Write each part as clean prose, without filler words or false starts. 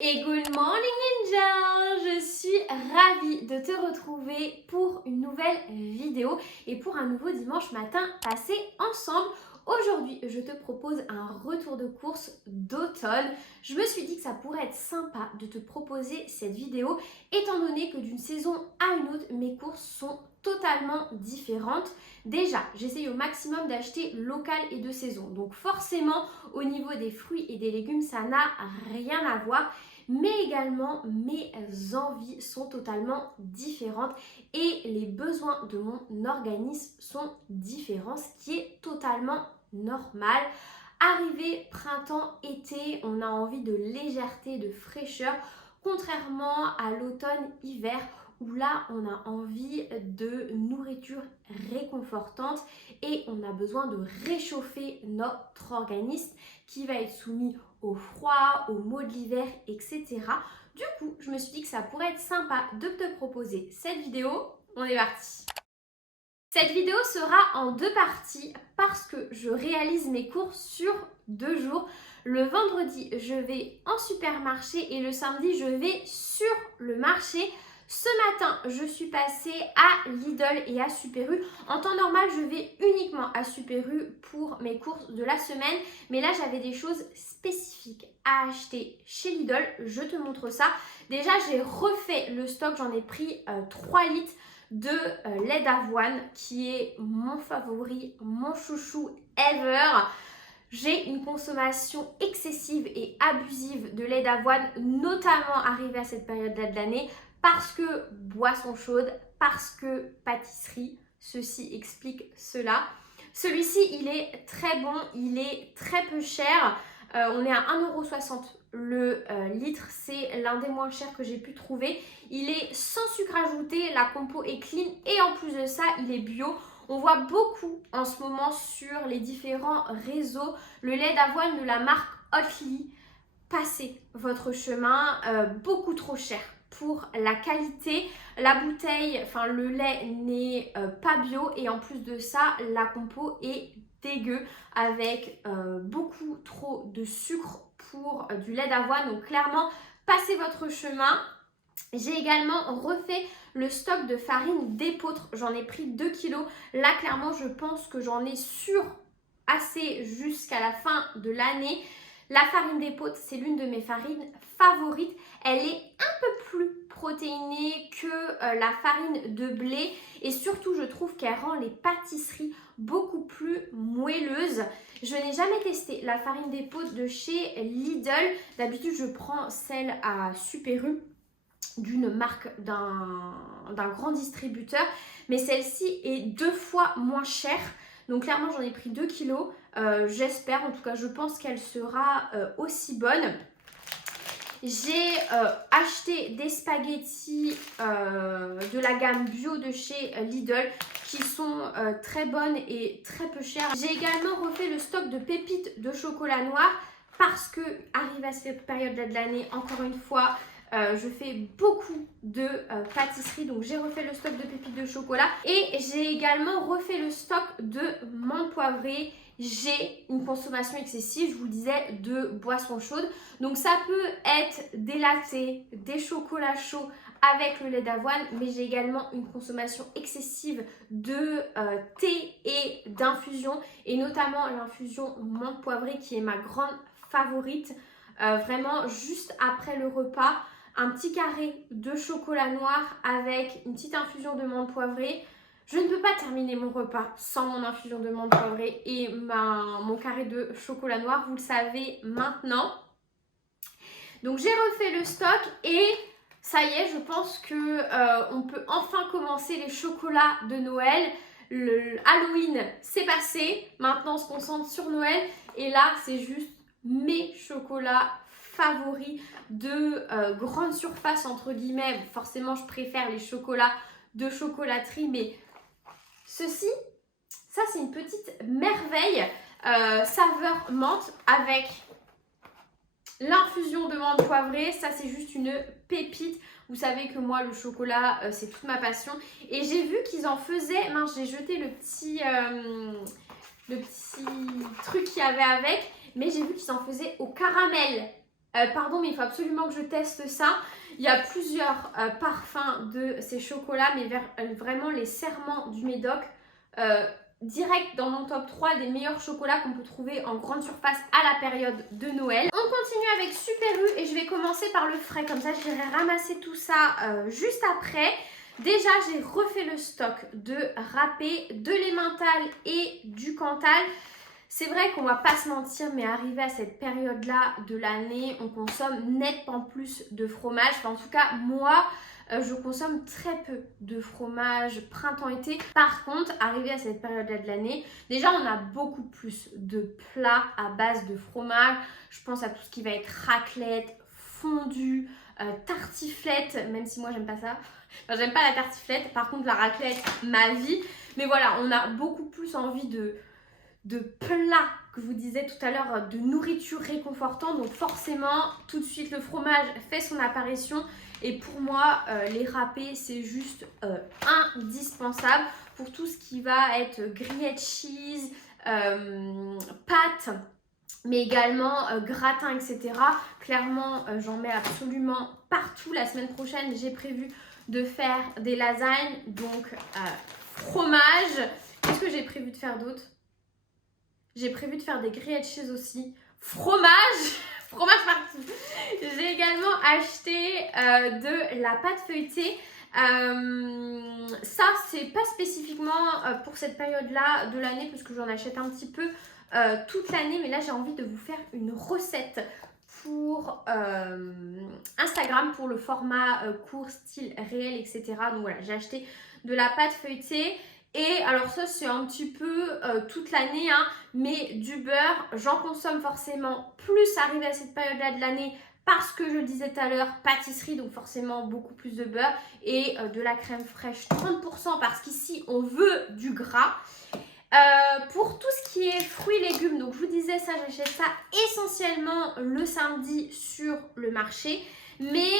Et good morning Angel! Je suis ravie de te retrouver pour une nouvelle vidéo et pour un nouveau dimanche matin passé ensemble. Aujourd'hui, je te propose un retour de course d'automne. Je me suis dit que ça pourrait être sympa de te proposer cette vidéo étant donné que d'une saison à une autre, mes courses sont totalement différentes. Déjà, j'essaye au maximum d'acheter local et de saison. Donc forcément, au niveau des fruits et des légumes, ça n'a rien à voir. Mais également, mes envies sont totalement différentes et les besoins de mon organisme sont différents, ce qui est totalement normal. Arrivé printemps-été, on a envie de légèreté, de fraîcheur, contrairement à l'automne-hiver où là on a envie de nourriture réconfortante et on a besoin de réchauffer notre organisme qui va être soumis au froid, aux maux de l'hiver, etc. Du coup, je me suis dit que ça pourrait être sympa de te proposer cette vidéo. On est parti! Cette vidéo sera en deux parties parce que je réalise mes courses sur 2 jours. Le vendredi, je vais en supermarché et le samedi, je vais sur le marché. Ce matin, je suis passée à Lidl et à Super U. En temps normal, je vais uniquement à Super U pour mes courses de la semaine. Mais là, j'avais des choses spécifiques à acheter chez Lidl. Je te montre ça. Déjà, j'ai refait le stock. J'en ai pris 3 litres de lait d'avoine qui est mon favori, mon chouchou ever. J'ai une consommation excessive et abusive de lait d'avoine, notamment arrivée à cette période-là de l'année, parce que boisson chaude, parce que pâtisserie, ceci explique cela. Celui-ci, il est très bon, il est très peu cher. On est à 1,60 € le litre, c'est l'un des moins chers que j'ai pu trouver. Il est sans sucre ajouté, la compo est clean et en plus de ça, il est bio. On voit beaucoup en ce moment sur les différents réseaux le lait d'avoine de la marque Oatly. Passez votre chemin, beaucoup trop cher pour la qualité. La bouteille, enfin le lait n'est pas bio et en plus de ça, la compo est dégueu avec beaucoup trop de sucre pour du lait d'avoine. Donc clairement, passez votre chemin. J'ai également refait le stock de farine d'épeautre. J'en ai pris 2 kilos. Là, clairement, je pense que j'en ai sur assez jusqu'à la fin de l'année. La farine d'épeautre, c'est l'une de mes farines favorites. Elle est un peu plus protéinée que la farine de blé. Et surtout, je trouve qu'elle rend les pâtisseries beaucoup plus moelleuses. Je n'ai jamais testé la farine d'épeautre de chez Lidl. D'habitude, je prends celle à Super U d'une marque d'un grand distributeur, mais celle-ci est 2 fois moins chère. Donc clairement, j'en ai pris 2 kilos. J'espère, en tout cas, je pense qu'elle sera aussi bonne. J'ai acheté des spaghettis de la gamme bio de chez Lidl qui sont très bonnes et très peu chères. J'ai également refait le stock de pépites de chocolat noir parce que, arrivé à cette période-là de l'année, encore une fois, je fais beaucoup de pâtisserie, donc j'ai refait le stock de pépites de chocolat et j'ai également refait le stock de menthe poivrée. J'ai une consommation excessive, je vous le disais, de boissons chaudes. Donc ça peut être des lattés, des chocolats chauds avec le lait d'avoine, mais j'ai également une consommation excessive de thé et d'infusion, et notamment l'infusion menthe poivrée qui est ma grande favorite. Vraiment, juste après le repas, un petit carré de chocolat noir avec une petite infusion de menthe poivrée. Je ne peux pas terminer mon repas sans mon infusion de menthe poivrée et mon carré de chocolat noir, vous le savez maintenant. Donc j'ai refait le stock et ça y est, je pense que on peut enfin commencer les chocolats de Noël. Le Halloween, c'est passé. Maintenant, on se concentre sur Noël. Et là, c'est juste mes chocolats favoris de grande surface, entre guillemets. Forcément, je préfère les chocolats de chocolaterie, mais ceci, ça c'est une petite merveille saveur menthe avec l'infusion de menthe poivrée. Ça c'est juste une pépite. Vous savez que moi le chocolat c'est toute ma passion. Et j'ai vu qu'ils en faisaient, mince j'ai jeté le petit truc qu'il y avait avec, mais j'ai vu qu'ils en faisaient au caramel. Pardon, mais il faut absolument que je teste ça. Il y a plusieurs parfums de ces chocolats, mais vraiment les serments du Médoc. euh, Direct dans mon top 3 des meilleurs chocolats qu'on peut trouver en grande surface à la période de Noël. On continue avec Super U et je vais commencer par le frais, comme ça j'irai ramasser tout ça juste après. Déjà, j'ai refait le stock de râpé, de l'emmental et du Cantal. C'est vrai qu'on va pas se mentir, mais arrivé à cette période-là de l'année, on consomme nettement plus de fromage. Enfin, en tout cas, moi, je consomme très peu de fromage printemps-été. Par contre, arrivé à cette période-là de l'année, déjà, on a beaucoup plus de plats à base de fromage. Je pense à tout ce qui va être raclette, fondue, tartiflette, même si moi, j'aime pas ça. Enfin, j'aime pas la tartiflette. Par contre, la raclette, ma vie. Mais voilà, on a beaucoup plus envie de plats que je vous disais tout à l'heure, de nourriture réconfortante. Donc forcément, tout de suite, le fromage fait son apparition. Et pour moi, les râpés, c'est juste indispensable pour tout ce qui va être grilled cheese, pâtes, mais également gratin, etc. Clairement, j'en mets absolument partout. La semaine prochaine, j'ai prévu de faire des lasagnes. Donc, fromage. Qu'est-ce que j'ai prévu de faire d'autre? J'ai prévu de faire des grilled cheese aussi. Fromage, fromage partout. J'ai également acheté de la pâte feuilletée. Ça, c'est pas spécifiquement pour cette période-là de l'année parce que j'en achète un petit peu toute l'année. Mais là, j'ai envie de vous faire une recette pour Instagram, pour le format court, style réel, etc. Donc voilà, j'ai acheté de la pâte feuilletée. Et alors ça c'est un petit peu toute l'année, hein, mais du beurre, j'en consomme forcément plus arrivé à cette période-là de l'année parce que je le disais tout à l'heure, pâtisserie, donc forcément beaucoup plus de beurre et de la crème fraîche 30% parce qu'ici on veut du gras. Pour tout ce qui est fruits et légumes, donc je vous disais ça, j'achète ça essentiellement le samedi sur le marché, mais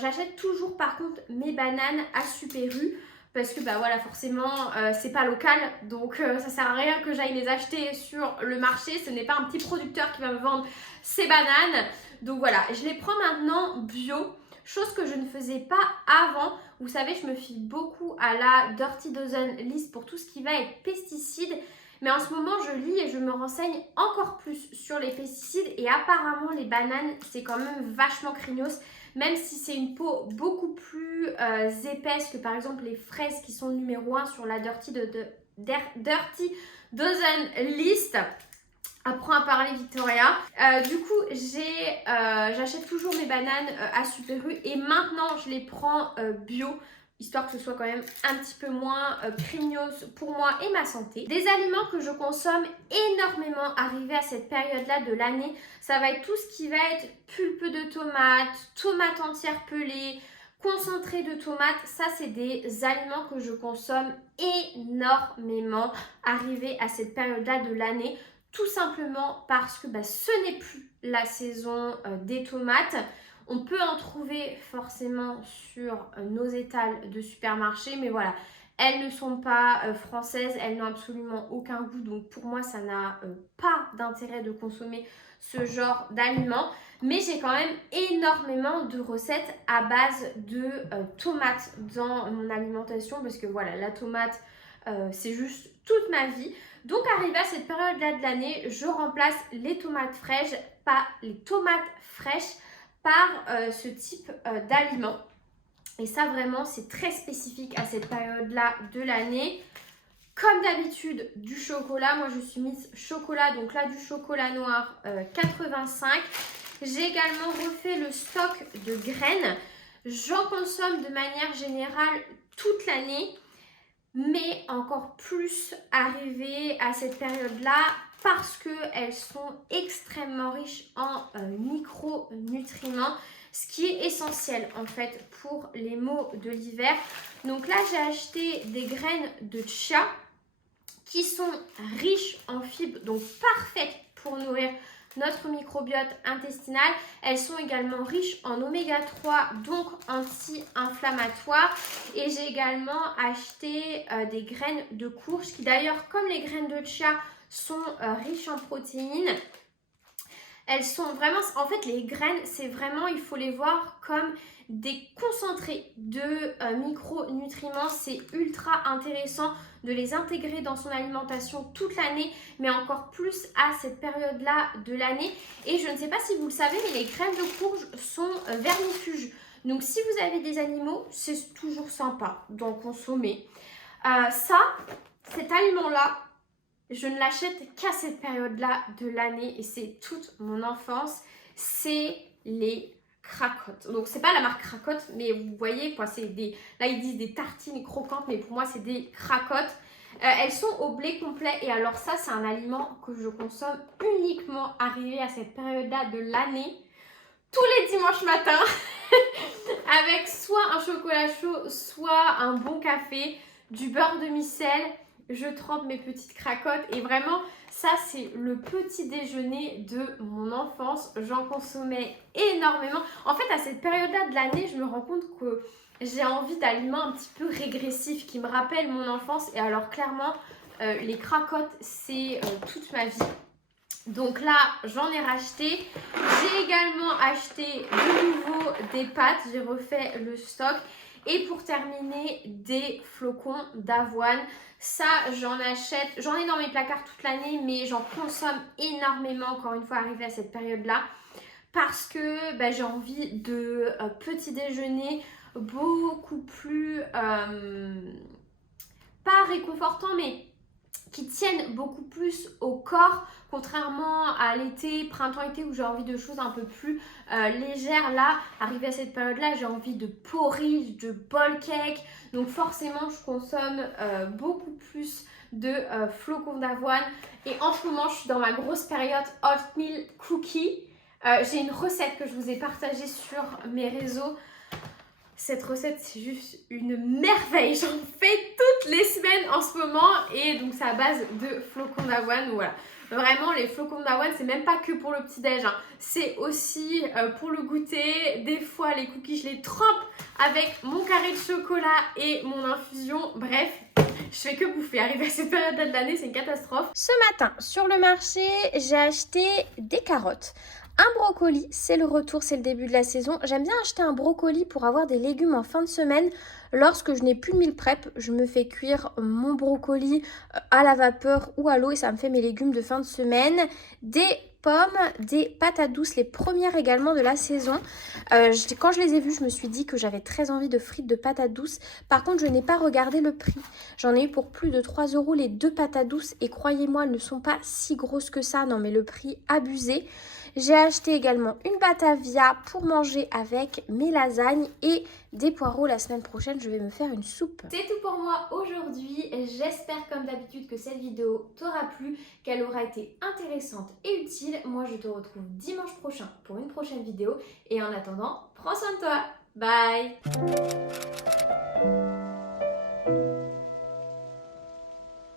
j'achète toujours par contre mes bananes à Super U. Parce que bah voilà, forcément c'est pas local, donc ça sert à rien que j'aille les acheter sur le marché. Ce n'est pas un petit producteur qui va me vendre ces bananes. Donc voilà, je les prends maintenant bio, chose que je ne faisais pas avant. Vous savez, je me fie beaucoup à la Dirty Dozen list pour tout ce qui va être pesticides. Mais en ce moment, je lis et je me renseigne encore plus sur les pesticides. Et apparemment, les bananes, c'est quand même vachement craignos. Même si c'est une peau beaucoup plus épaisse que par exemple les fraises qui sont numéro 1 sur la Dirty Dozen list. Apprends à parler Victoria. Du coup, j'achète toujours mes bananes à Super U et maintenant je les prends bio, histoire que ce soit quand même un petit peu moins craignos pour moi et ma santé. Des aliments que je consomme énormément arrivés à cette période-là de l'année, ça va être tout ce qui va être pulpe de tomates, tomates entières pelées, concentré de tomates. Ça, c'est des aliments que je consomme énormément arrivés à cette période-là de l'année. Tout simplement parce que ce n'est plus la saison des tomates. On peut en trouver forcément sur nos étals de supermarché, mais voilà, elles ne sont pas françaises, elles n'ont absolument aucun goût. Donc pour moi, ça n'a pas d'intérêt de consommer ce genre d'aliments. Mais j'ai quand même énormément de recettes à base de tomates dans mon alimentation parce que voilà, la tomate, c'est juste toute ma vie. Donc arrivé à cette période-là de l'année, je remplace les tomates fraîches par ce type d'aliments. Et ça vraiment, c'est très spécifique à cette période-là de l'année. Comme d'habitude, du chocolat. Moi, je suis mise chocolat. Donc là, du chocolat noir 85. J'ai également refait le stock de graines. J'en consomme de manière générale toute l'année. Mais encore plus arrivé à cette période-là parce qu'elles sont extrêmement riches en micronutriments, ce qui est essentiel en fait pour les maux de l'hiver. Donc là, j'ai acheté des graines de chia qui sont riches en fibres, donc parfaites pour nourrir notre microbiote intestinal. Elles sont également riches en oméga 3, donc anti-inflammatoires. Et j'ai également acheté des graines de courge qui d'ailleurs, comme les graines de chia, sont riches en protéines. Elles sont vraiment, en fait les graines, c'est vraiment, il faut les voir comme des concentrés de micronutriments. C'est ultra intéressant de les intégrer dans son alimentation toute l'année, mais encore plus à cette période-là de l'année. Et je ne sais pas si vous le savez, mais les graines de courge sont vermifuges. Donc si vous avez des animaux, c'est toujours sympa d'en consommer. Cet aliment-là, je ne l'achète qu'à cette période-là de l'année et c'est toute mon enfance. C'est les cracottes. Donc c'est pas la marque Cracotte, mais vous voyez quoi, c'est des, là ils disent des tartines croquantes, mais pour moi c'est des cracottes. Elles sont au blé complet et alors ça c'est un aliment que je consomme uniquement arrivé à cette période-là de l'année, tous les dimanches matins, avec soit un chocolat chaud, soit un bon café, du beurre de micelle. Je trempe mes petites cracottes et vraiment ça c'est le petit déjeuner de mon enfance. J'en consommais énormément. En fait à cette période-là de l'année je me rends compte que j'ai envie d'aliments un petit peu régressifs qui me rappellent mon enfance. Et alors clairement les cracottes c'est toute ma vie. Donc là j'en ai racheté. J'ai également acheté de nouveau des pâtes. J'ai refait le stock. Et pour terminer, des flocons d'avoine. Ça, j'en achète, j'en ai dans mes placards toute l'année, mais j'en consomme énormément, encore une fois, arrivé à cette période-là. Parce que j'ai envie de petit déjeuner beaucoup plus, pas réconfortant, mais qui tiennent beaucoup plus au corps, contrairement à l'été, printemps-été où j'ai envie de choses un peu plus légères. Là, arrivé à cette période-là, j'ai envie de porridge, de bowl cake. Donc forcément, je consomme beaucoup plus de flocons d'avoine. Et en ce moment, je suis dans ma grosse période oatmeal cookie. J'ai une recette que je vous ai partagée sur mes réseaux. Cette recette, c'est juste une merveille. J'en fais toutes les semaines en ce moment. Et donc, c'est à base de flocons d'avoine. Voilà. Vraiment, les flocons d'avoine, c'est même pas que pour le petit-déj. Hein. C'est aussi pour le goûter. Des fois, les cookies, je les trempe avec mon carré de chocolat et mon infusion. Bref, je fais que bouffer. Arrivé à cette période de l'année, c'est une catastrophe. Ce matin, sur le marché, j'ai acheté des carottes. Un brocoli, c'est le retour, c'est le début de la saison. J'aime bien acheter un brocoli pour avoir des légumes en fin de semaine. Lorsque je n'ai plus de meal prep, je me fais cuire mon brocoli à la vapeur ou à l'eau et ça me fait mes légumes de fin de semaine. Des pommes, des patates douces, les premières également de la saison. Quand je les ai vues, je me suis dit que j'avais très envie de frites de patates douces. Par contre, je n'ai pas regardé le prix. J'en ai eu pour plus de 3 € les 2 patates douces et croyez-moi, elles ne sont pas si grosses que ça. Non mais le prix abusé. J'ai acheté également une batavia pour manger avec mes lasagnes et des poireaux. La semaine prochaine, je vais me faire une soupe. C'est tout pour moi aujourd'hui. J'espère comme d'habitude que cette vidéo t'aura plu, qu'elle aura été intéressante et utile. Moi, je te retrouve dimanche prochain pour une prochaine vidéo. Et en attendant, prends soin de toi. Bye!